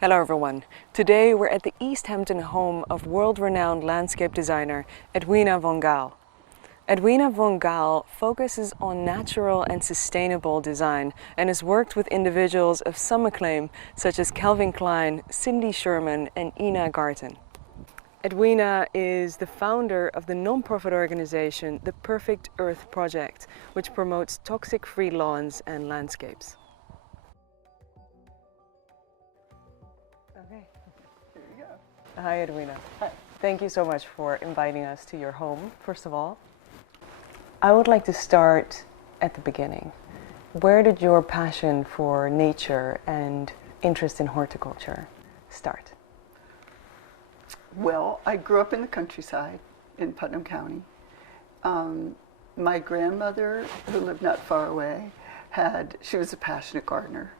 Hello everyone. Today we're at the East-Hampton home of world-renowned landscape designer Edwina von Gal. Edwina von Gal focuses on natural and sustainable design and has worked with individuals of some acclaim such as Calvin Klein, Sherman and Garten. Edwina is the founder of the non-profit organization The Perfect Earth Project, which promotes toxic-free lawns and landscapes. Okay, here you go. Hi Edwina. Hi. Thank you so much for inviting us to your home, first of all. I would like to start at the beginning. Where did your passion for nature and interest in horticulture start? Well, I grew up in the countryside in Putnam County. My grandmother, who lived not far away, she was a passionate gardener.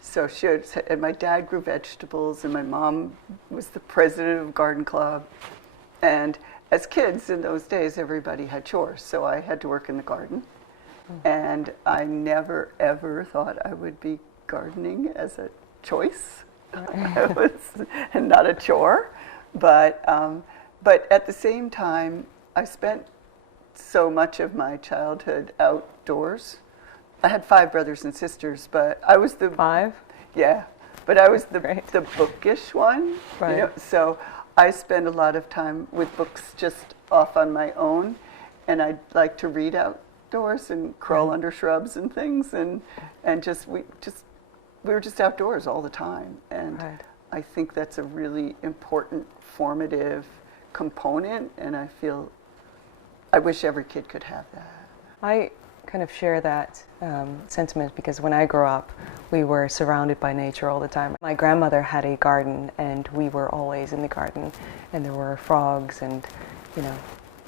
So and my dad grew vegetables, and my mom was the president of Garden Club. And as kids in those days, everybody had chores, so I had to work in the garden. And I never, ever thought I would be gardening as a choice. It was not a chore. But at the same time, I spent so much of my childhood outdoors. I had 5 brothers and sisters, but I was the 5? Yeah, but I was the Great. the bookish one. Right. You know? So I spend a lot of time with books just off on my own, and I like to read outdoors and crawl under shrubs and things, and we were just outdoors all the time, and Right. I think that's a really important formative component, and I wish every kid could have that. I kind of share that sentiment because when I grew up, we were surrounded by nature all the time. My grandmother had a garden, and we were always in the garden, and there were frogs and,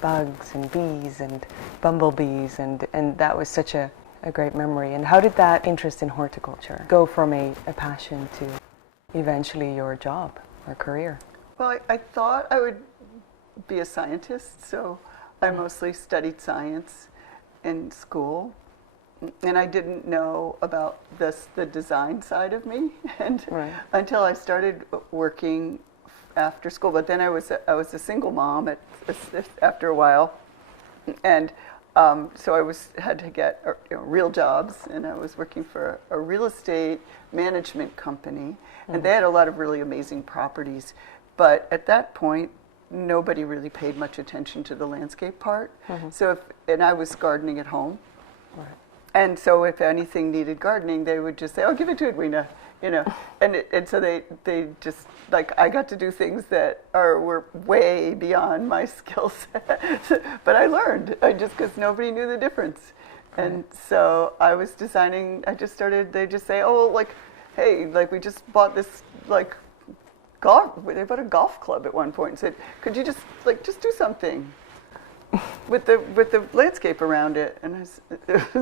bugs and bees and bumblebees, and that was such a great memory. And how did that interest in horticulture go from a passion to eventually your job or career? Well, I thought I would be a scientist, so I mostly studied science in school, and I didn't know about the design side of me, and Right. until I started working after school. But then I was a single mom after a while, and so I had to get real jobs, and I was working for a real estate management company, and they had a lot of really amazing properties. But at that point, nobody really paid much attention to the landscape part. So and I was gardening at home. Right. And so if anything needed gardening, they would just say, "Oh, give it to Edwina," and so they just, like, I got to do things that were way beyond my skill set. But I learned, because nobody knew the difference. Right. And so I was designing, they just say, "Oh, like, hey, like, we just bought this, like, they bought a golf club at one point and said, could you just do something with the landscape around it?" And I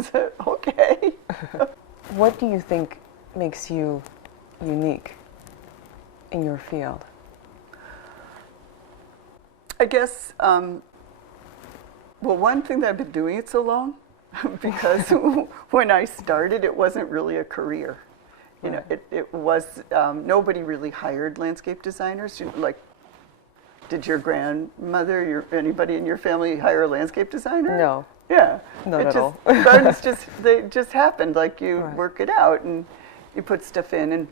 said, okay. What do you think makes you unique in your field? I guess, well, one thing that I've been doing it so long, because when I started, it wasn't really a career. It was, nobody really hired landscape designers. Did your grandmother, anybody in your family hire a landscape designer? No. Yeah. Not at all. Gardens they just happened. Like, you Right. work it out and you put stuff in,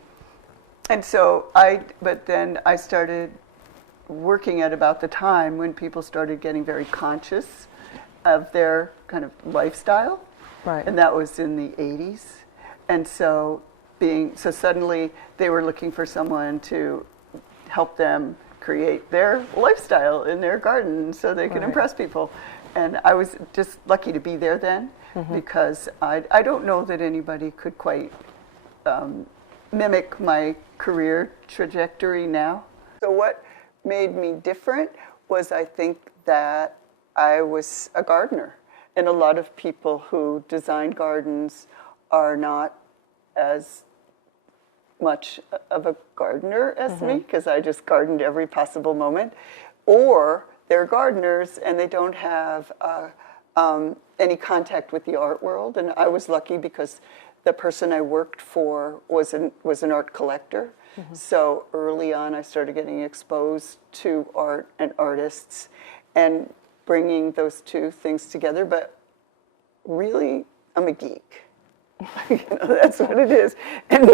and so but then I started working at about the time when people started getting very conscious of their kind of lifestyle. Right. And that was in the 80s. And so suddenly they were looking for someone to help them create their lifestyle in their garden so they could Right. impress people. And I was just lucky to be there then, because I don't know that anybody could quite mimic my career trajectory now. So what made me different was, I think, that I was a gardener. And a lot of people who design gardens are not as much of a gardener as me, because I just gardened every possible moment. Or they're gardeners and they don't have any contact with the art world. And I was lucky because the person I worked for was an art collector. So early on, I started getting exposed to art and artists and bringing those two things together. But really, I'm a geek. That's what it is. And,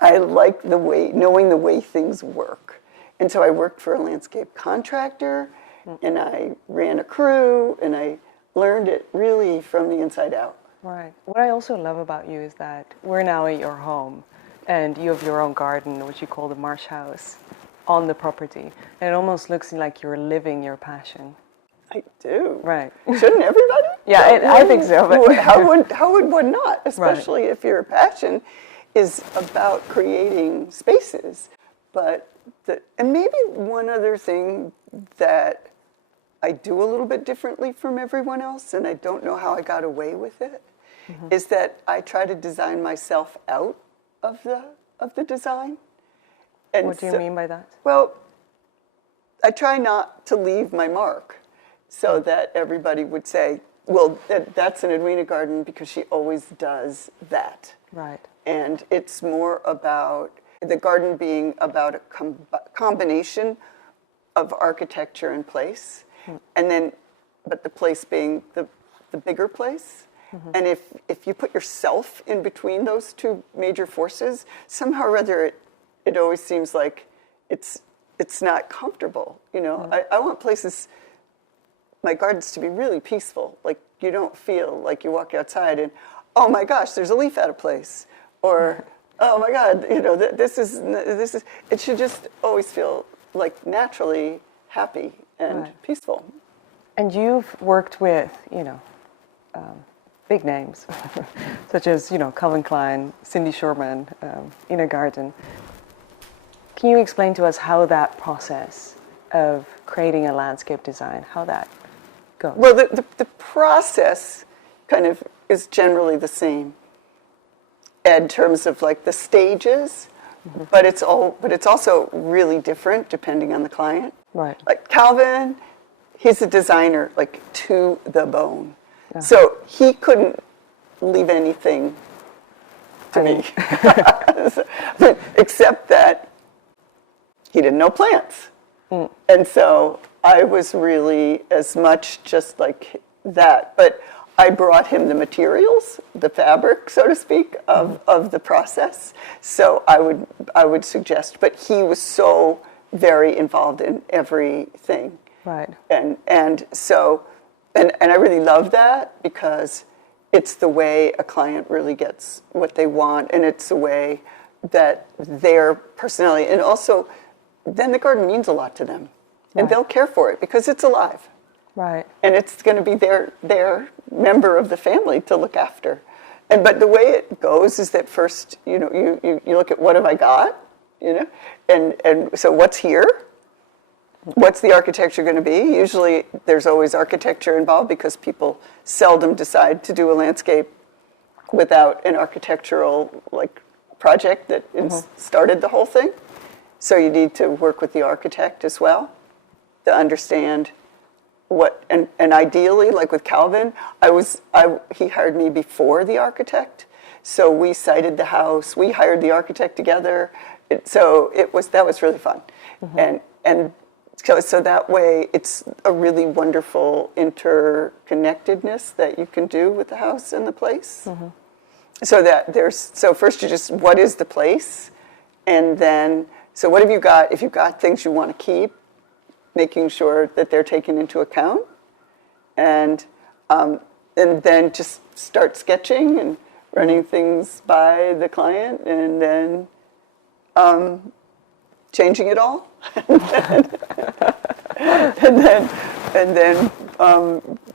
I like knowing the way things work. And so I worked for a landscape contractor, and I ran a crew, and I learned it really from the inside out. Right. What I also love about you is that we're now at your home, and you have your own garden, which you call the Marsh House, on the property. And it almost looks like you're living your passion. I do. Right. Shouldn't everybody? Yeah, I think so. But how would one not? Especially if your passion is about creating spaces. And maybe one other thing that I do a little bit differently from everyone else, and I don't know how I got away with it, is that I try to design myself out of the design. And what do you mean by that? Well, I try not to leave my mark, so that everybody would say, well, that's an Edwina garden because she always does that. Right. And it's more about the garden being about a combination of architecture and place, but the place being the bigger place. And if you put yourself in between those two major forces, somehow or other it always seems like it's not comfortable. I want places, my gardens, to be really peaceful. Like you don't feel like you walk outside and, oh my gosh, there's a leaf out of place, or oh my God, this is. It should just always feel like naturally happy and peaceful. And you've worked with, big names, such as, Calvin Klein, Cindy Sherman, in a garden. Can you explain to us how that process of creating a landscape design, how that goes? Well, the process kind of is generally the same in terms of like the stages, but it's also really different depending on the client. Right. Like Calvin, he's a designer like to the bone. So he couldn't leave anything to me, except that he didn't know plants. And so I was really as much just like that. But I brought him the materials, the fabric, so to speak, of the process. So I would suggest, but he was so very involved in everything. Right. And so I really love that because it's the way a client really gets what they want, and it's the way that their personality, and also then the garden means a lot to them, and they'll care for it because it's alive. Right. And it's going to be their member of the family to look after. But the way it goes is that first, you look at what have I got, and so what's here? What's the architecture going to be? Usually there's always architecture involved because people seldom decide to do a landscape without an architectural project that started the whole thing. So you need to work with the architect as well to understand what, and ideally, like with Calvin, he hired me before the architect. So we sited the house, we hired the architect together. That was really fun. And so that way, it's a really wonderful interconnectedness that you can do with the house and the place. So first what is the place? And then, so what have you got? If you've got things you want to keep, making sure that they're taken into account. And then just start sketching and running things by the client, and then changing it all. and then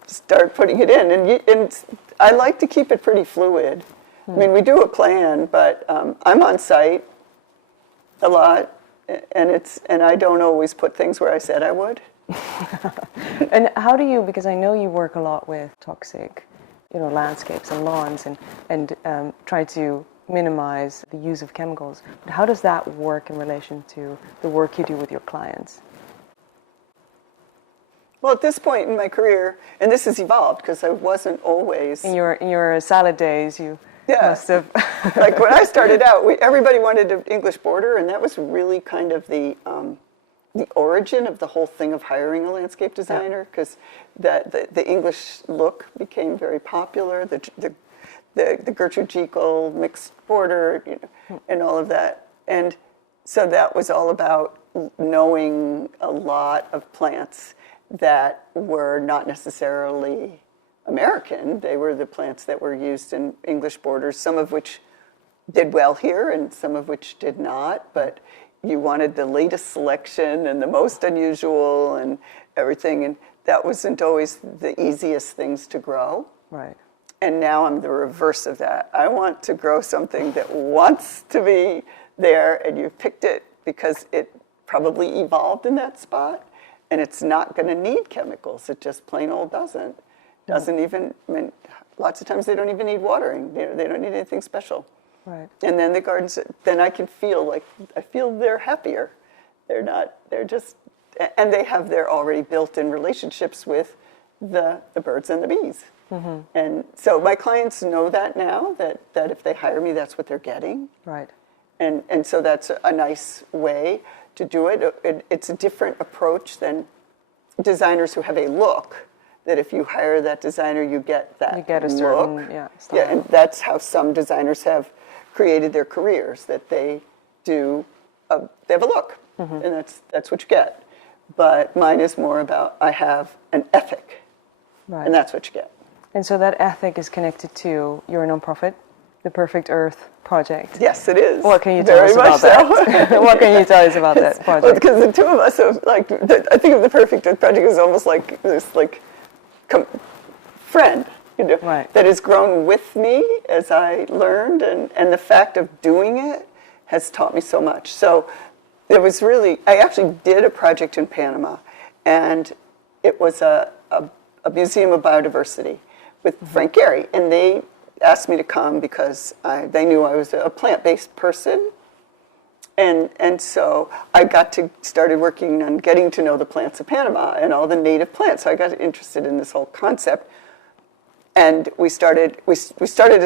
start putting it in. And I like to keep it pretty fluid. I mean, we do a plan, but I'm on site a lot, and I don't always put things where I said I would. And how do you, because I know you work a lot with toxic, landscapes and lawns, and try to minimize the use of chemicals. But how does that work in relation to the work you do with your clients? Well, at this point in my career, and this has evolved because I wasn't always... In your salad days, you Yeah. Must have. Like when I started out, everybody wanted an English border, and that was really kind of the origin of the whole thing of hiring a landscape designer, because the English look became very popular. The Gertrude Jekyll mixed border, and all of that, and so that was all about knowing a lot of plants that were not necessarily American. They were the plants that were used in English borders, some of which did well here and some of which did not, but you wanted the latest selection and the most unusual and everything, and that wasn't always the easiest things to grow. Right. And now I'm the reverse of that. I want to grow something that wants to be there, and you've picked it because it probably evolved in that spot, and it's not going to need chemicals. It just plain old doesn't. Doesn't even, I mean, lots of times they don't even need watering. They don't need anything special. Right. And then the gardens, then I can feel they're happier. They're just, and they have their already built-in relationships with the birds and the bees. Mm-hmm. And so my clients know that now, that if they hire me, that's what they're getting. Right. And so that's a nice way to do it. It's a different approach than designers who have a look, that if you hire that designer, you get that You get a look. certain, style. Yeah, and that's how some designers have created their careers, that they have a look, and that's what you get. But mine is more about, I have an ethic, and that's what you get. And so that ethic is connected to your nonprofit, the Perfect Earth Project. Yes, it is. What can you tell us about that? What can you tell us about that project? Well, because the two of us have, I think of the Perfect Earth Project as almost like this, friend, right. that has grown with me as I learned, and the fact of doing it has taught me so much. So it was I actually did a project in Panama, and it was a museum of biodiversity with Frank Gehry, and they asked me to come because they knew I was a plant-based person, and so I started working on getting to know the plants of Panama and all the native plants. So I got interested in this whole concept, and we started a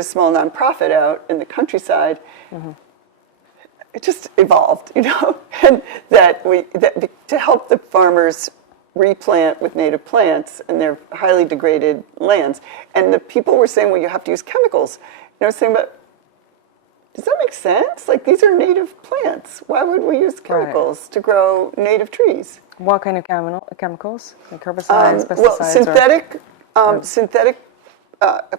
small nonprofit out in the countryside. Mm-hmm. It just evolved, and to help the farmers replant with native plants in their highly degraded lands. And the people were saying, well, you have to use chemicals. And I was saying, but does that make sense? Like, these are native plants. Why would we use chemicals to grow native trees? What kind of chemicals? Like herbicides, pesticides? Well, synthetic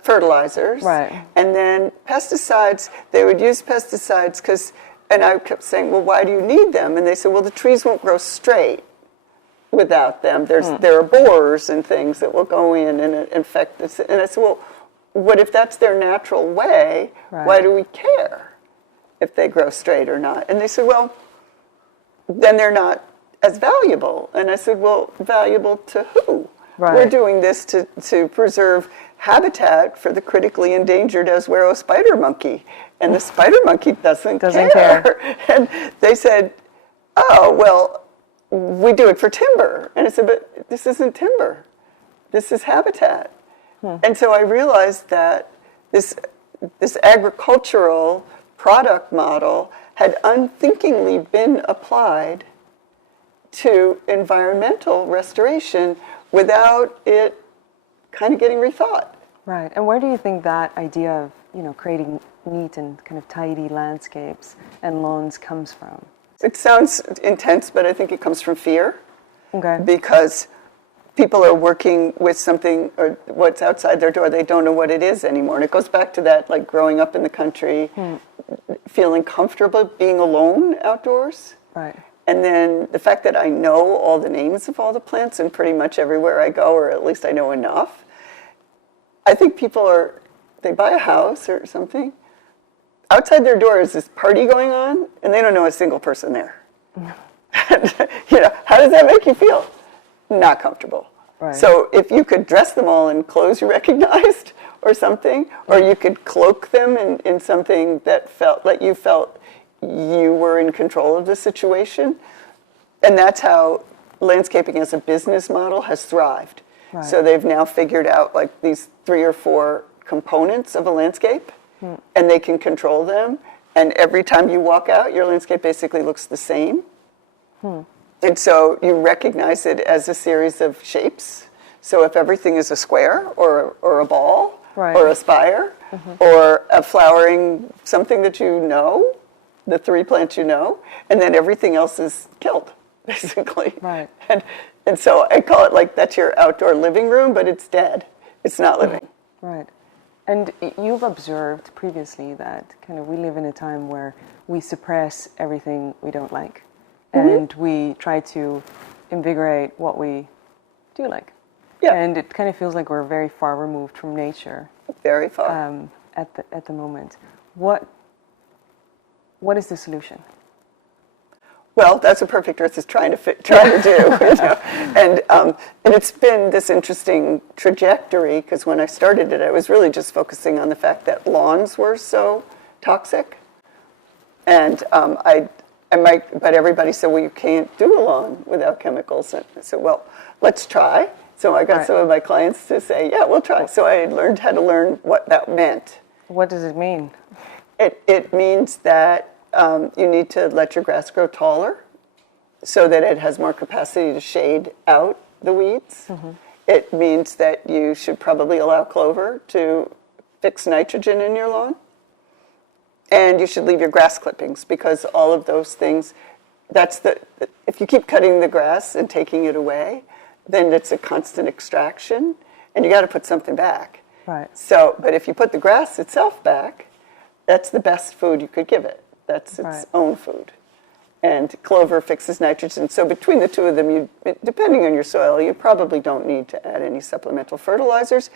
fertilizers. Right. And then pesticides, they would use pesticides and I kept saying, well, why do you need them? And they said, well, the trees won't grow straight without them. There are borers and things that will go in and infect this. And I said, well, what if that's their natural way? Right. Why do we care if they grow straight or not? And they said, well, then they're not as valuable. And I said, well, valuable to who? Right. We're doing this to preserve habitat for the critically endangered Oswero spider monkey. And the spider monkey doesn't care. And they said, oh, well, we do it for timber. And I said, but this isn't timber. This is habitat. And so I realized that this agricultural product model had unthinkingly been applied to environmental restoration without it kind of getting rethought. Right. And where do you think that idea of, creating neat and kind of tidy landscapes and lawns comes from? It sounds intense, but I think it comes from fear. Okay. Because people are working with something or what's outside their door. They don't know what it is anymore. And it goes back to that, like growing up in the country, feeling comfortable being alone outdoors. Right. And then the fact that I know all the names of all the plants and pretty much everywhere I go, or at least I know enough. I think people they buy a house or something. Outside their door is this party going on, and they don't know a single person there. And, how does that make you feel? Not comfortable. Right. So if you could dress them all in clothes you recognized or something, or you could cloak them in something that you felt you were in control of the situation. And that's how landscaping as a business model has thrived. Right. So they've now figured out like these 3 or 4 components of a landscape, and they can control them. And every time you walk out, your landscape basically looks the same. And so you recognize it as a series of shapes. So if everything is a square or a ball or a spire or a flowering something that you know, the 3 plants you know, and then everything else is killed, basically. Right. And so I call it like that's your outdoor living room, but it's dead. It's not living. Right. And you've observed previously that kind of we live in a time where we suppress everything we don't like, and we try to invigorate what we do like. Yeah. And it kind of feels like we're very far removed from nature. Very far. At the moment. What is the solution? Well, that's what Perfect Earth is trying to do, you know? And it's been this interesting trajectory, because when I started it, I was really just focusing on the fact that lawns were so toxic, and but everybody said, well, you can't do a lawn without chemicals. And I said, well, let's try. So I got some of my clients to say, yeah, we'll try. So I learned how to learn what that meant. What does it mean? It means that you need to let your grass grow taller so that it has more capacity to shade out the weeds. It means that you should probably allow clover to fix nitrogen in your lawn. And you should leave your grass clippings, because all of those things, if you keep cutting the grass and taking it away, then it's a constant extraction, and you got to put something back. Right. So, but if you put the grass itself back, that's the best food you could give it. That's its own food. And clover fixes nitrogen. So between the two of them, depending on your soil, you probably don't need to add any supplemental fertilizers.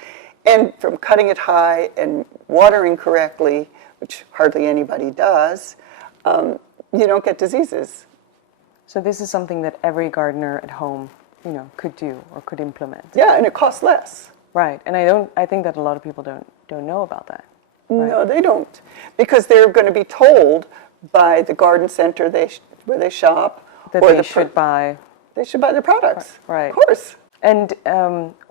And from cutting it high and watering correctly, which hardly anybody does, you don't get diseases. So this is something that every gardener at home, could do or could implement. Yeah, and it costs less. Right. And I think that a lot of people don't know about that. Right. No, they don't, because they're going to be told by the garden center where they shop, that or they should buy. They should buy their products. Right. Of course. And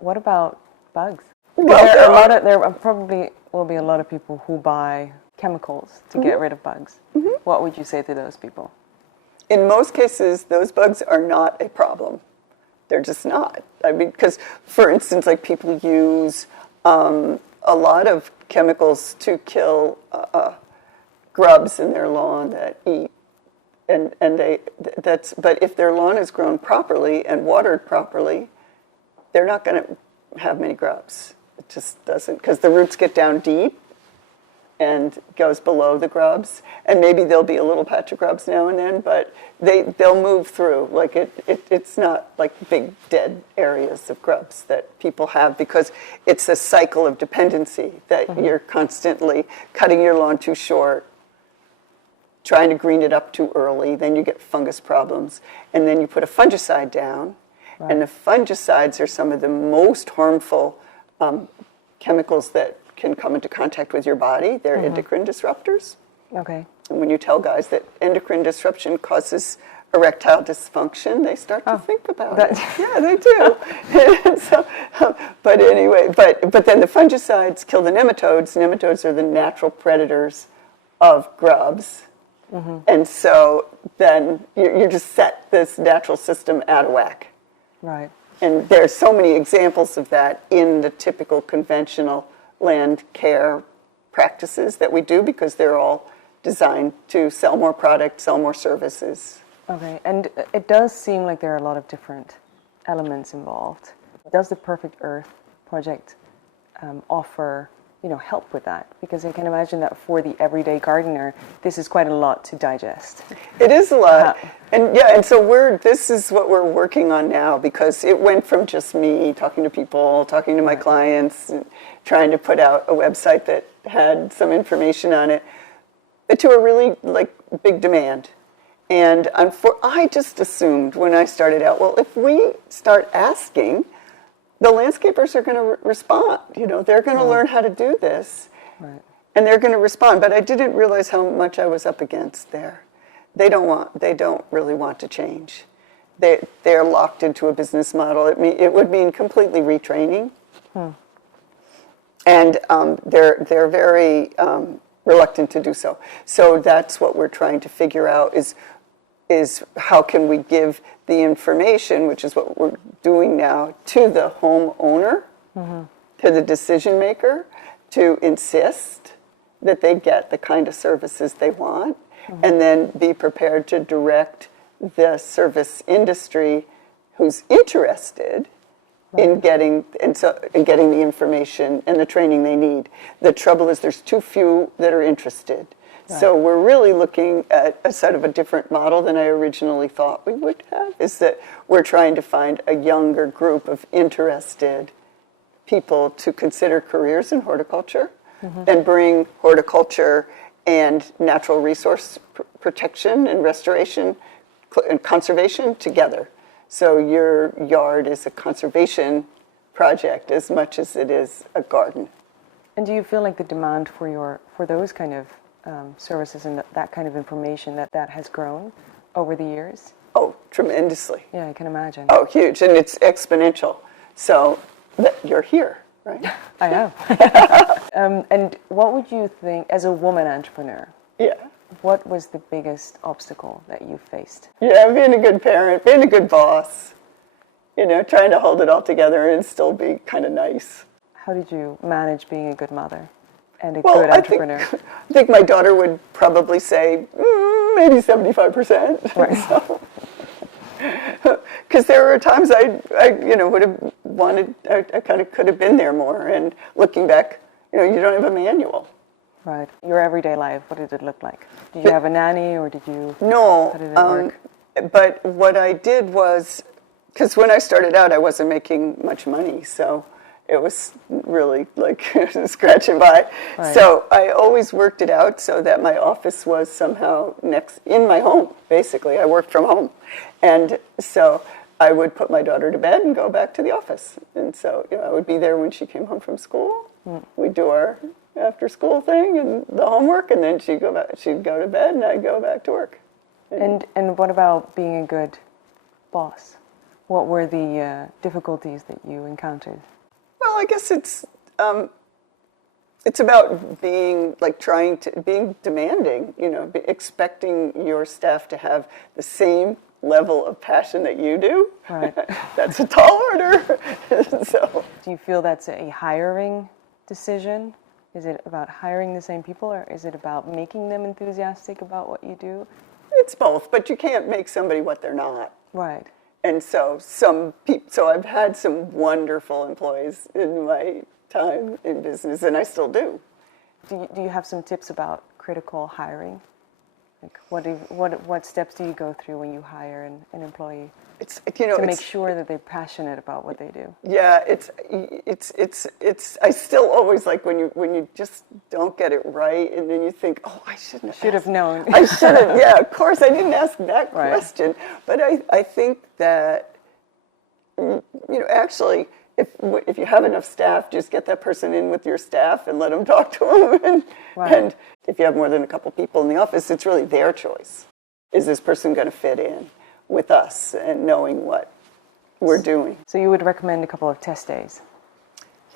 what about bugs? Well, there probably will be a lot of people who buy chemicals to get rid of bugs. What would you say to those people? In most cases, those bugs are not a problem. They're just not. I mean, because, for instance, like people use a lot of chemicals to kill grubs in their lawn that eat, but if their lawn is grown properly and watered properly, they're not going to have many grubs. It just doesn't, because the roots get down deep and goes below the grubs, and maybe there'll be a little patch of grubs now and then, but they'll move through. Like it's not like big dead areas of grubs that people have, because it's a cycle of dependency that you're constantly cutting your lawn too short, trying to green it up too early, then you get fungus problems, and then you put a fungicide down, and the fungicides are some of the most harmful chemicals that can come into contact with your body. They're endocrine disruptors. Okay. And when you tell guys that endocrine disruption causes erectile dysfunction, they start to think about it. Yeah, they do. So, but anyway, but then the fungicides kill the nematodes. Nematodes are the natural predators of grubs. And so then you just set this natural system out of whack. Right. And there's so many examples of that in the typical conventional land care practices that we do, because they're all designed to sell more product, sell more services. Okay, and it does seem like there are a lot of different elements involved. Does the Perfect Earth project offer, help with that? Because I can imagine that for the everyday gardener, this is quite a lot to digest. It is a lot. And so this is what we're working on now, because it went from just me talking to people, talking to my clients, and trying to put out a website that had some information on it, to a really big demand. And I just assumed when I started out, well, if we start asking, the landscapers are going to respond. They're going to learn how to do this, and they're going to respond. But I didn't realize how much I was up against there. They don't really want to change. They're locked into a business model. It would mean completely retraining. And they're very reluctant to do so. So that's what we're trying to figure out is how can we give the information, which is what we're doing now, to the homeowner, to the decision maker, to insist that they get the kind of services they want, and then be prepared to direct the service industry who's interested in getting the information and the training they need. The trouble is there's too few that are interested. Right. So we're really looking at a sort of a different model than I originally thought we would have, is that we're trying to find a younger group of interested people to consider careers in horticulture and bring horticulture and natural resource protection and restoration and conservation together. So your yard is a conservation project as much as it is a garden. And do you feel like the demand for those kind of services and that kind of information that has grown over the years? Oh, tremendously. Yeah, I can imagine. Oh, huge, and it's exponential. So you're here, right? I am. And what would you think, as a woman entrepreneur? Yeah. What was the biggest obstacle that you faced? Yeah, being a good parent, being a good boss, trying to hold it all together and still be kind of nice. How did you manage being a good mother and a good entrepreneur? I think my daughter would probably say maybe 75%. Right. Because there were times I would have wanted, I kind of could have been there more. And looking back, you don't have a manual. Right. Your everyday life, what did it look like? Did you have a nanny or did you? No. How did it work? But what I did was, because when I started out, I wasn't making much money, so it was really like scratching by. Right. So I always worked it out so that my office was somehow next in my home, basically. I worked from home. And so I would put my daughter to bed and go back to the office. And so I would be there when she came home from school. We'd do our after school thing and the homework, and then she'd go to bed and I'd go back to work. And what about being a good boss? What were the difficulties that you encountered? Well, I guess it's about being being demanding, expecting your staff to have the same level of passion that you do. Right. That's a tall order. So, do you feel that's a hiring decision? Is it about hiring the same people, or is it about making them enthusiastic about what you do? It's both, but you can't make somebody what they're not. Right. And so I've had some wonderful employees in my time in business, and I still do. Do you have some tips about critical hiring? Like what steps do you go through when you hire an employee? To make sure that they're passionate about what they do. Yeah, I still always like when you just don't get it right, and then you think, oh, I should have known. I should have. Yeah, of course, I didn't ask that question. But I think that actually, if you have enough staff, just get that person in with your staff and let them talk to them. And if you have more than a couple people in the office, it's really their choice. Is this person going to fit in with us and knowing what we're doing? So you would recommend a couple of test days?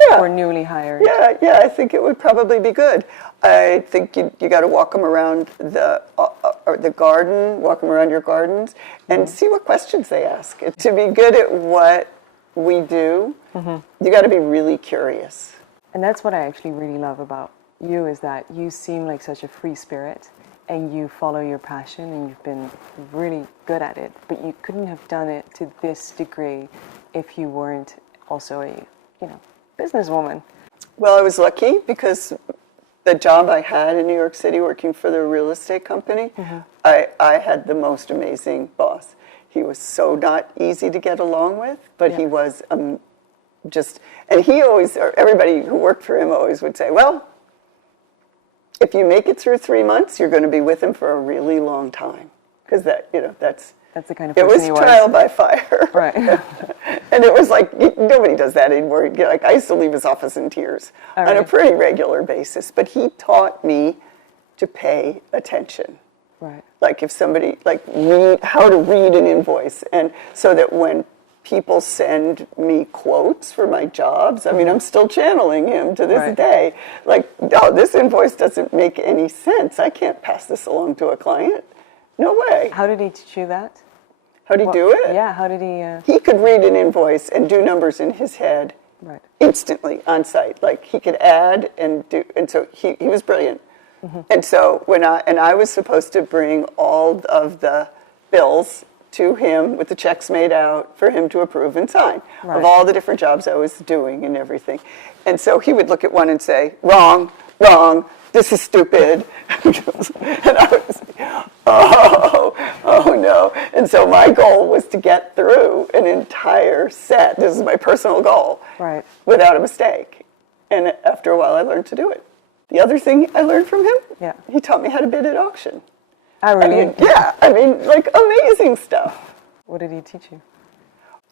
Yeah. For newly hired? Yeah, I think it would probably be good. I think you got to walk them around the garden, walk them around your gardens, and see what questions they ask. To be good at what we do, you got to be really curious. And that's what I actually really love about you, is that you seem like such a free spirit, and you follow your passion, and you've been really good at it, but you couldn't have done it to this degree if you weren't also a, businesswoman. Well, I was lucky because the job I had in New York City working for the real estate company, I had the most amazing boss. He was so not easy to get along with, but he was and he always, or everybody who worked for him always would say, well, if you make it through 3 months, you're going to be with him for a really long time. Because that's the kind of person he was. It was trial by fire. Right. And it was like, nobody does that anymore. I used to leave his office in tears on a pretty regular basis. But he taught me to pay attention. Right. Like if somebody, how to read an invoice. And so that when people send me quotes for my jobs. I mean, I'm still channeling him to this day. Like, no, this invoice doesn't make any sense. I can't pass this along to a client. No way. How did he teach you that? How did he do it? Yeah, how did he... He could read an invoice and do numbers in his head instantly on site. Like, he could add and do, and so he was brilliant. And so when I was supposed to bring all of the bills to him with the checks made out for him to approve and sign of all the different jobs I was doing and everything. And so he would look at one and say, wrong, wrong, this is stupid. And I would say, oh no. And so my goal was to get through an entire set. This is my personal goal. Without a mistake. And after a while I learned to do it. The other thing I learned from him, he taught me how to bid at auction. Oh, really? I mean, like, amazing stuff. What did he teach you?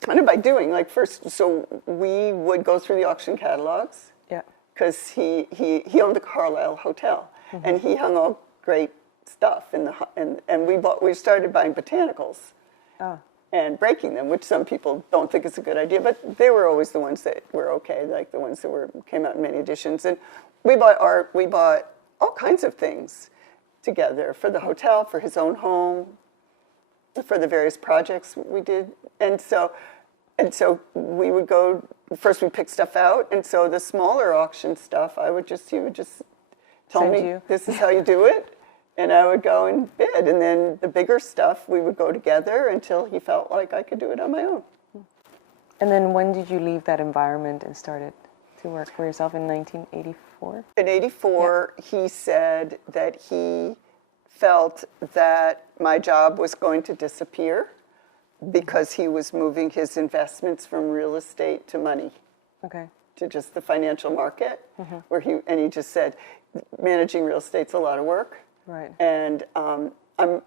Kind of by doing, like, first, so we would go through the auction catalogs. Because he owned the Carlisle Hotel, and he hung all great stuff in and we started buying botanicals and breaking them, which some people don't think is a good idea, but they were always the ones that were okay, like the ones that came out in many editions. And we bought art, we bought all kinds of things together for the hotel, for his own home, for the various projects we did. And so we would go, first we picked stuff out, and so the smaller auction stuff, he would just tell me, this is how you do it, and I would go and bid. And then the bigger stuff, we would go together until he felt like I could do it on my own. And then when did you leave that environment and started to work for yourself in 1984? In 84, he said that he felt that my job was going to disappear because he was moving his investments from real estate to money, to just the financial market, where he just said, managing real estate's a lot of work, and I'm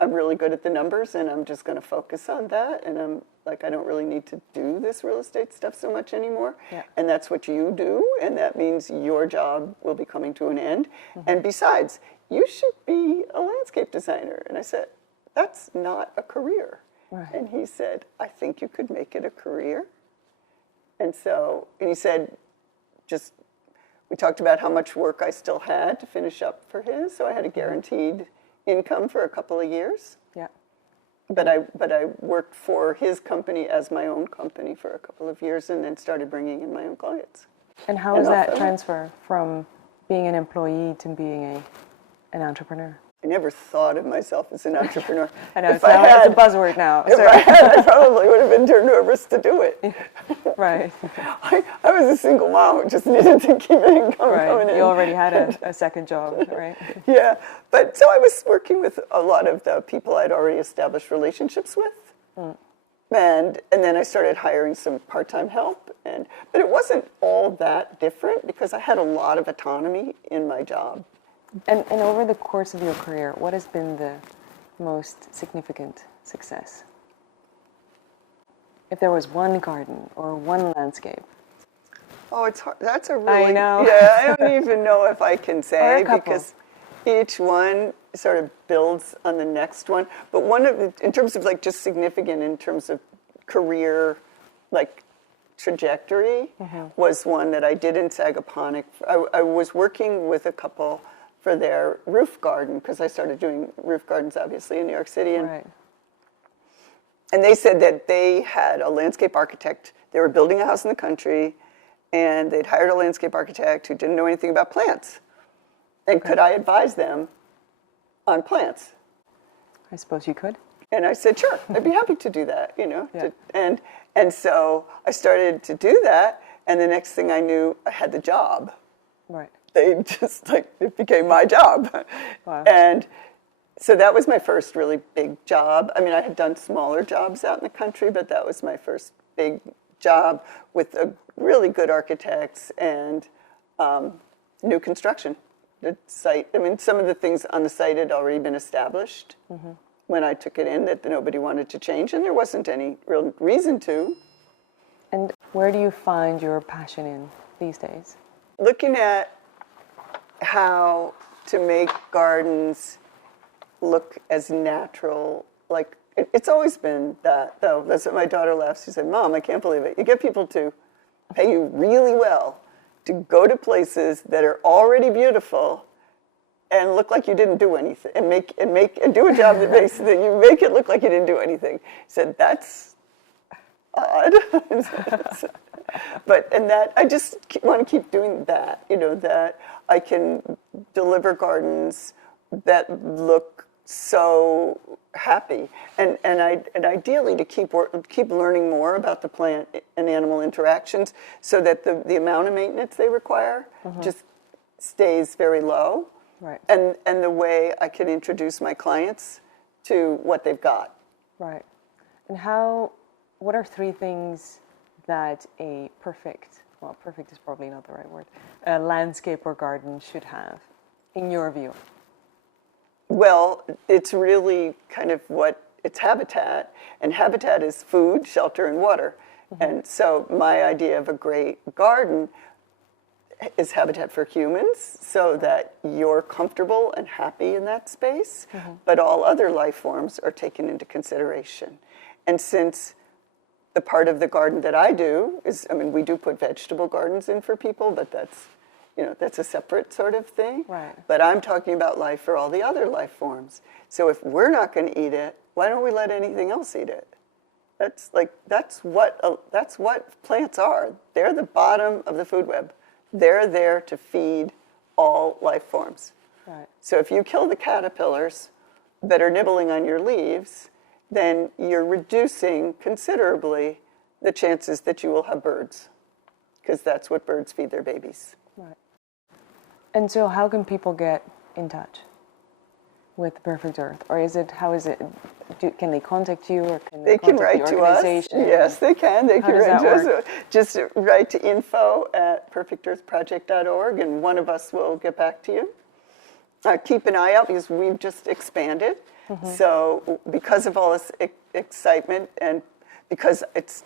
really good at the numbers, and I'm just going to focus on that, and I'm like, I don't really need to do this real estate stuff so much anymore, and that's what you do, and that means your job will be coming to an end, and besides, you should be a landscape designer. And I said, that's not a career. And he said, I think you could make it a career. And he said, we talked about how much work I still had to finish up for his, so I had a guaranteed income for a couple of years. But I worked for his company as my own company for a couple of years, and then started bringing in my own clients. And how was that transfer from being an employee to being an entrepreneur? I never thought of myself as an entrepreneur. I know, it's a buzzword now. If I had, I probably would have been too nervous to do it. I was a single mom who just needed to keep income coming in. You already had a second job, right? But so I was working with a lot of the people I'd already established relationships with. And then I started hiring some part-time help. But it wasn't all that different because I had a lot of autonomy in my job. And over the course of your career, what has been the most significant success? If there was one garden or one landscape. Oh, it's hard. That's a really... I know. I don't even know if I can say because each one sort of builds on the next one. But in terms of like just significant in terms of career, like trajectory, was one that I did in Sagaponic. I was working with a couple for their roof garden, because I started doing roof gardens, obviously, in New York City. And they said that they had a landscape architect. They were building a house in the country, and they'd hired a landscape architect who didn't know anything about plants. And could I advise them on plants? I suppose you could. And I said, sure, I'd be happy to do that, and so I started to do that, and the next thing I knew, I had the job. They just, it became my job. And so that was my first really big job. I mean, I had done smaller jobs out in the country, but that was my first big job with really good architects and new construction. The site, I mean, some of the things on the site had already been established when I took it in that nobody wanted to change, and there wasn't any real reason to. And where do you find your passion in these days? Looking at how to make gardens look as natural, like It's always been that, though. That's what my daughter laughs. She said, Mom, I can't believe it. You get people to pay you really well to go to places that are already beautiful and look like you didn't do anything, and do a job that makes that you make it look like you didn't do anything. He said, that's odd. And that I just want to keep doing that. That I can deliver gardens that look so happy, and ideally to keep learning more about the plant and animal interactions, so that the amount of maintenance they require just stays very low. Right. And the way I can introduce my clients to what they've got. Right. And what are 3 things that a perfect is probably not the right word, a landscape or garden should have, in your view? Well, it's really kind of it's habitat, and habitat is food, shelter, and water. And so my idea of a great garden is habitat for humans, so that you're comfortable and happy in that space, but all other life forms are taken into consideration. And since the part of the garden that I do is, we do put vegetable gardens in for people, but that's a separate sort of thing. Right. But I'm talking about life for all the other life forms. So if we're not going to eat it, why don't we let anything else eat it? That's what plants are. They're the bottom of the food web. They're there to feed all life forms. Right. So if you kill the caterpillars that are nibbling on your leaves, then you're reducing considerably the chances that you will have birds, because that's what birds feed their babies. Right. And so how can people get in touch with the Perfect Earth? Or can they contact you, or can they can contact write the to us. organization? Yes, they can. They How can does write that to us. work? Just write to info@perfectearthproject.org, and one of us will get back to you. Keep an eye out, because we've just expanded. So because of all this excitement, and because it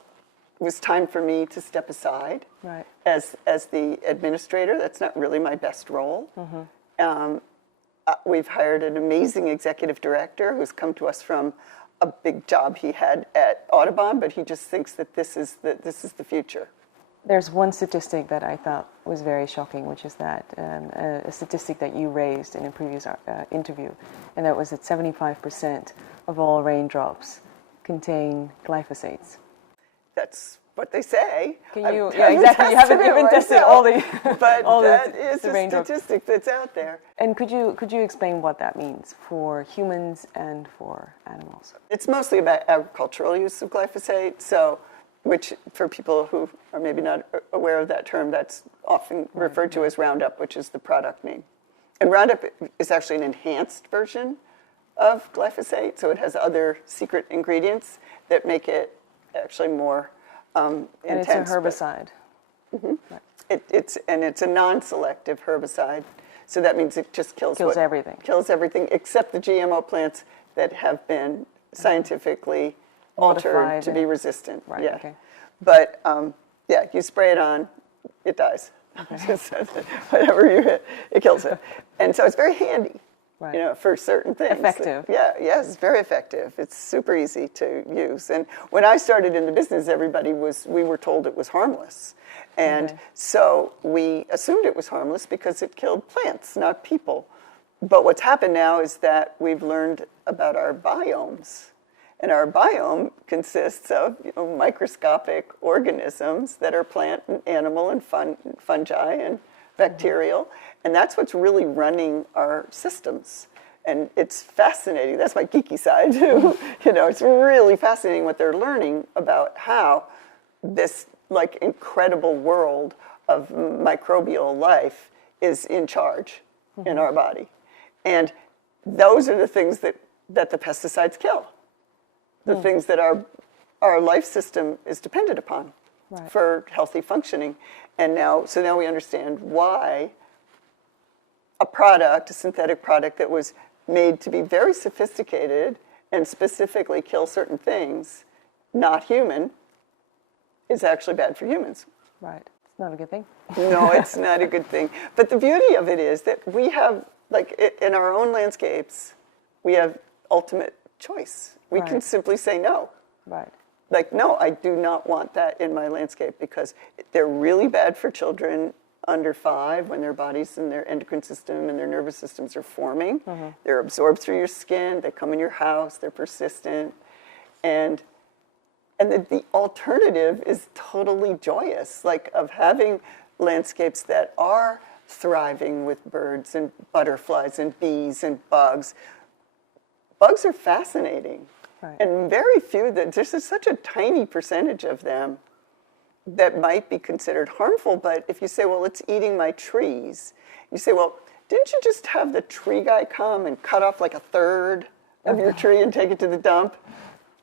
was time for me to step aside, Right. as the administrator, that's not really my best role. We've hired an amazing executive director who's come to us from a big job he had at Audubon, but he just thinks that this is the future. There's one statistic that I thought was very shocking, which is that a statistic that you raised in a previous interview, and that was that 75% of all raindrops contain glyphosates. That's what they say. Can you? Yeah, exactly. You haven't even tested all the. But all that the, is the a raindrops. statistic that's out there. And could you explain what that means for humans and for animals? It's mostly about agricultural use of glyphosate. So, which for people who are maybe not aware of that term, that's often referred to as Roundup, which is the product name. And Roundup is actually an enhanced version of glyphosate, so it has other secret ingredients that make it actually more And intense. it's a herbicide. Right. It's a non-selective herbicide, so that means it just kills everything. Kills everything except the GMO plants that have been scientifically altered Modified to be resistant. Right. Yeah. Okay. But you spray it on, it dies. Okay. Whatever you hit, it kills it. And so it's very handy. Right. For certain things. Effective. Yes, it's very effective. It's super easy to use. And when I started in the business, we were told it was harmless. And so we assumed it was harmless because it killed plants, not people. But what's happened now is that we've learned about our biomes. And our biome consists of microscopic organisms that are plant and animal and fungi and bacterial. And that's what's really running our systems. And it's fascinating. That's my geeky side, too. It's really fascinating what they're learning about how this incredible world of microbial life is in charge in our body. And those are the things that the pesticides kill. The things that our life system is dependent upon for healthy functioning. And now we understand why a synthetic product that was made to be very sophisticated and specifically kill certain things, not human, is actually bad for humans. Right. It's not a good thing. No, it's not a good thing. But the beauty of it is that we have, in our own landscapes, we have ultimate choice. We can Right. simply say no. Right. Like, no, I do not want that in my landscape because they're really bad for children under 5 when their bodies and their endocrine system and their nervous systems are forming. They're absorbed through your skin. They come in your house. They're persistent. And the alternative is totally joyous, like of having landscapes that are thriving with birds and butterflies and bees and bugs. Bugs are fascinating. Right. And very few, there's such a tiny percentage of them that might be considered harmful. But if you say, well, it's eating my trees, you say, well, didn't you just have the tree guy come and cut off like a third of your tree and take it to the dump?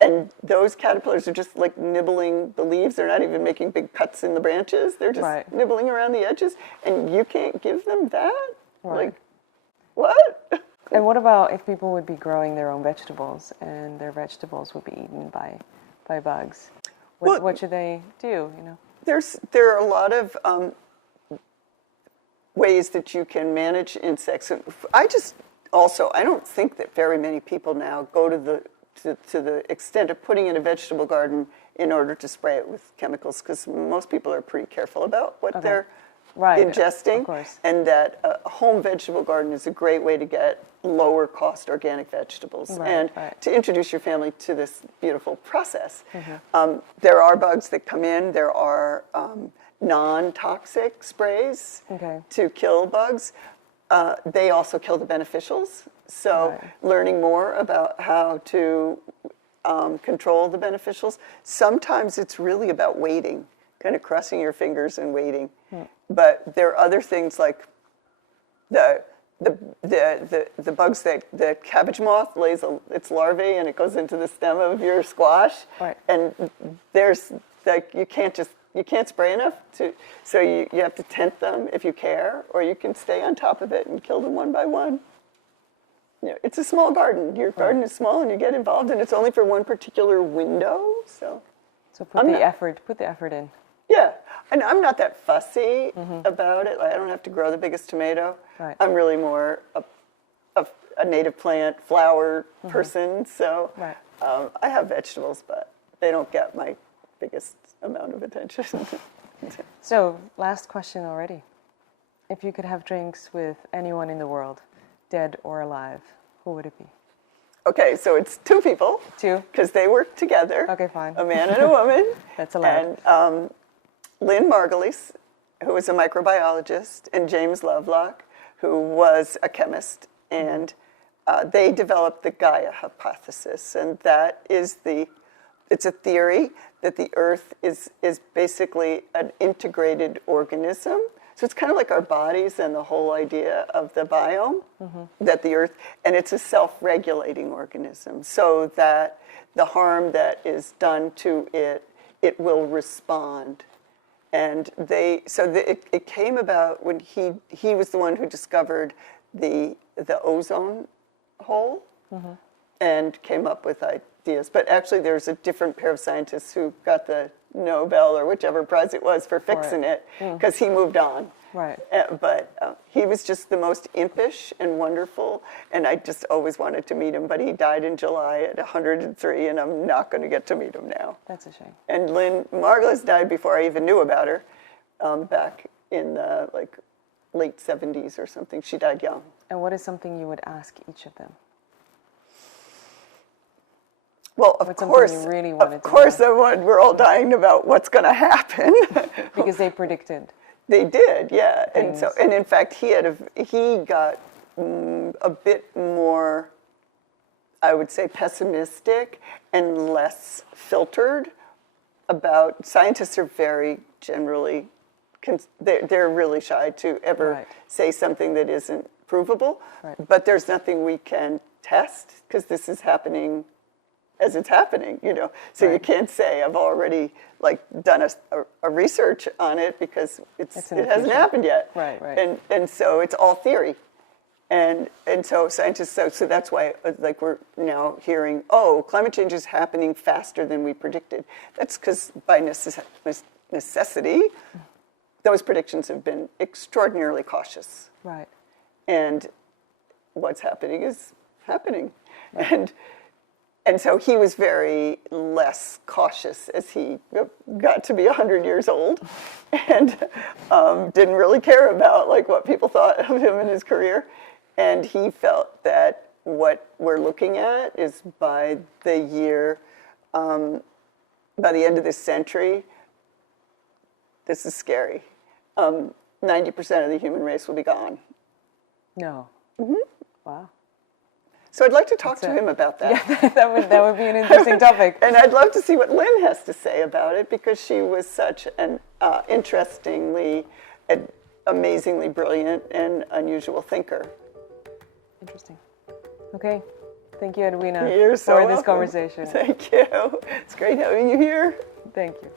And those caterpillars are just like nibbling the leaves. They're not even making big cuts in the branches. They're just Right. nibbling around the edges. And you can't give them that? Right. Like, what? And what about if people would be growing their own vegetables and their vegetables would be eaten by bugs? What should they do, you know? There are a lot of ways that you can manage insects. I don't think that very many people now go to the extent of putting in a vegetable garden in order to spray it with chemicals, because most people are pretty careful about what they're ingesting. Of course. And that a home vegetable garden is a great way to get lower cost organic vegetables and to introduce your family to this beautiful process. There are bugs that come in. There are non-toxic sprays to kill bugs. They also kill the beneficials. So learning more about how to control the beneficials. Sometimes it's really about waiting, kind of crossing your fingers and waiting. But there are other things like the bugs that the cabbage moth lays its larvae and it goes into the stem of your squash. Right. And there's like you can't spray enough so you have to tent them if you care, or you can stay on top of it and kill them one by one. You know, it's a small garden. Your garden is small, and you get involved, and it's only for one particular window. So put the effort in. Yeah, and I'm not that fussy about it. Like, I don't have to grow the biggest tomato. Right. I'm really more a native plant, flower person. So I have vegetables, but they don't get my biggest amount of attention. So, last question already. If you could have drinks with anyone in the world, dead or alive, who would it be? Okay, so it's 2 people. 2? Because they work together. Okay, fine. A man and a woman. That's allowed. And Lynn Margulies, who was a microbiologist, and James Lovelock, who was a chemist. And they developed the Gaia hypothesis. And that is it's a theory that the Earth is basically an integrated organism. So it's kind of like our bodies and the whole idea of the biome, that the Earth, and it's a self-regulating organism, so that the harm that is done to it, it will respond. And it came about when he was the one who discovered the ozone hole and came up with ideas. But actually there's a different pair of scientists who got the Nobel or whichever prize it was for fixing it, because he moved on. Right. But he was just the most impish and wonderful, and I just always wanted to meet him. But he died in July at 103, and I'm not going to get to meet him now. That's a shame. And Lynn Margulies died before I even knew about her, back in the late 70s or something. She died young. And what is something you would ask each of them? Well, of course, we're all dying about what's going to happen. Because they predicted. They did, yeah. Things. And in fact, he got a bit more, I would say, pessimistic and less filtered about. Scientists are very generally, they're really shy to ever say something that isn't provable. Right. But there's nothing we can test because this is happening as it's happening, you know. So you can't say I've already done a research on it because it hasn't happened yet. Right, right. And so it's all theory. And so scientists, so that's why we're now hearing, climate change is happening faster than we predicted. That's because by necessity, those predictions have been extraordinarily cautious. And so he was very less cautious as he got to be 100 years old, and didn't really care about like what people thought of him in his career. And he felt that what we're looking at is by the end of this century, this is scary. 90% of the human race will be gone. No. Wow. So I'd like to talk to him about that. Yeah, that would be an interesting topic. And I'd love to see what Lynn has to say about it, because she was such an interestingly, amazingly brilliant and unusual thinker. Interesting. Okay. Thank you, Edwina, You're so for this welcome. conversation. Thank you. It's great having you here. Thank you.